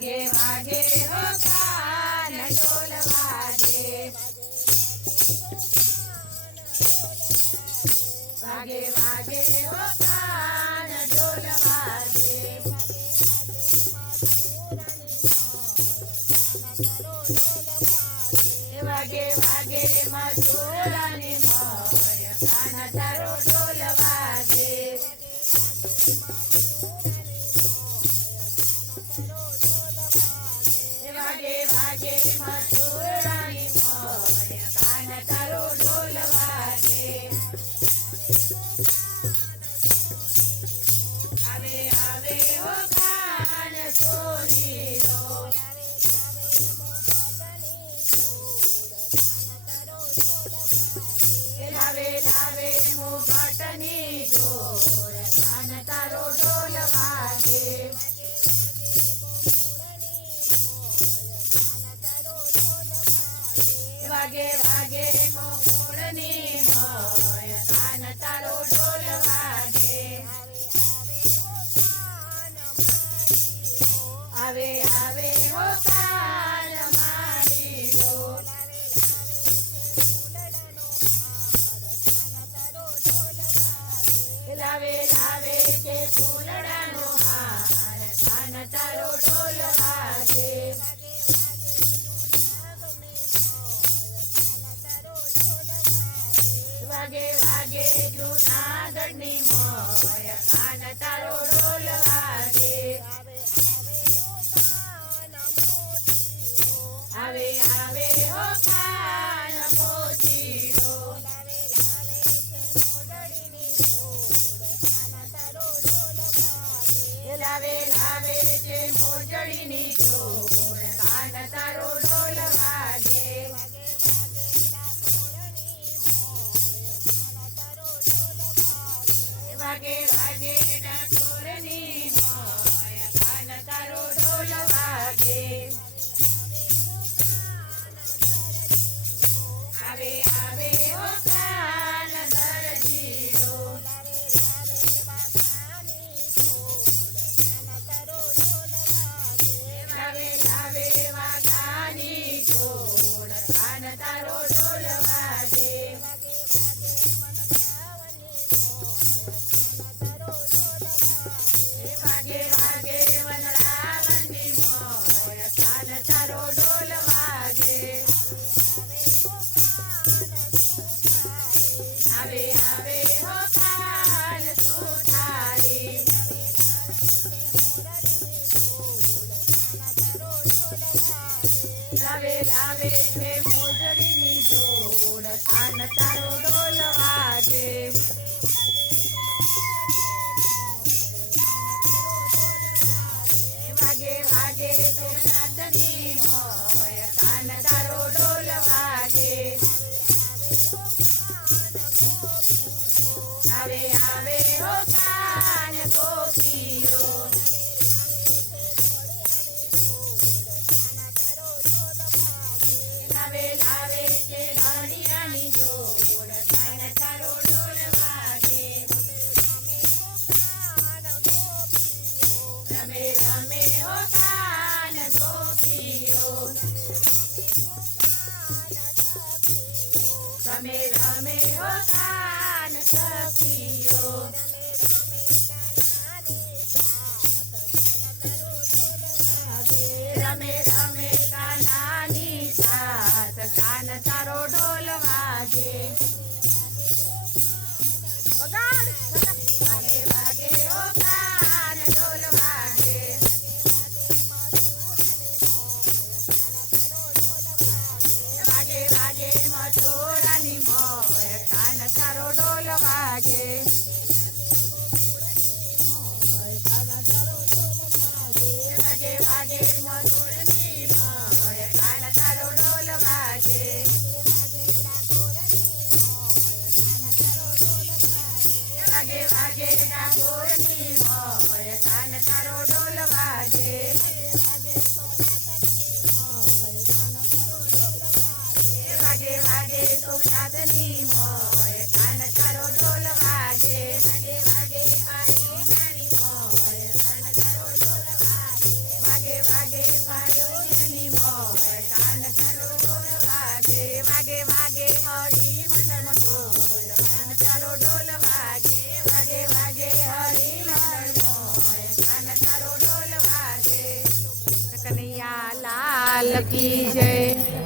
વાગે વાગે હો કાન ઢોલ વાગે વાગે વાગે હો કાન ઢોલ વાગે વાગે વાગે મથુરાની મોય કાન તારો ઢોલ વાગે વાગે વાગે મથુરાની મોય કાન તારો ઢોલ વાગે આવે આવે હો કાન સોનીરો લાવે લાવે મુગટની જોર કાન તારો ઢોલ વાગે વાગે વાગે મુકુળની મોય કાન તારો ઢોલ વાગે આવે આવે હો કાન મારી ડોલ લાવે લાવે છે ફૂલડાનો હાર કાન તારો ઢોલ વાગે વાગે વાગે જૂનાગઢની મોય કાન તારો ઢોલ વાગે આવે આવે હો કાન મોતીડો લાવે લાવે છે મોજડીની જોડ કાન તારો ઢોલ વાગે વાગે વાગે ડાકોરની મોય કાન તારો ઢોલ વાગે આવે આવે હો કાન દરજીડો લાવે લાવે વાઘાની જોડ કાન તારો ઢોલ વાગે વાગે વાગે વનરાવની મોય કાન તારો ઢોલ વાગે આવે આવે હો કાન સુથારી લાવે લાવે છે મોજડીની જોડ કાન તારો ઢોલ વાગે વાગે વાગે સોમનાથની મોય કાન તારો ઢોલ વાગે આવે આવે હો કાન ગોપીઓ લાવે લાવે છે દાડિયાની જોડ કાન તારો ઢોલ વાગે રમે રમે હો કાન ગોપીઓ રમે રમે હો કાન સખીઓ રમે રમે કાનાની સાથ કાન તારો ઢોલ વાગે વાગે વાગે હો કાન ઢોલ વાગે વાગે વાગે મથુરાની મોય કાન તારો ઢોલ વાગે વાગે વાગે મથુરાની લાલ કી જય।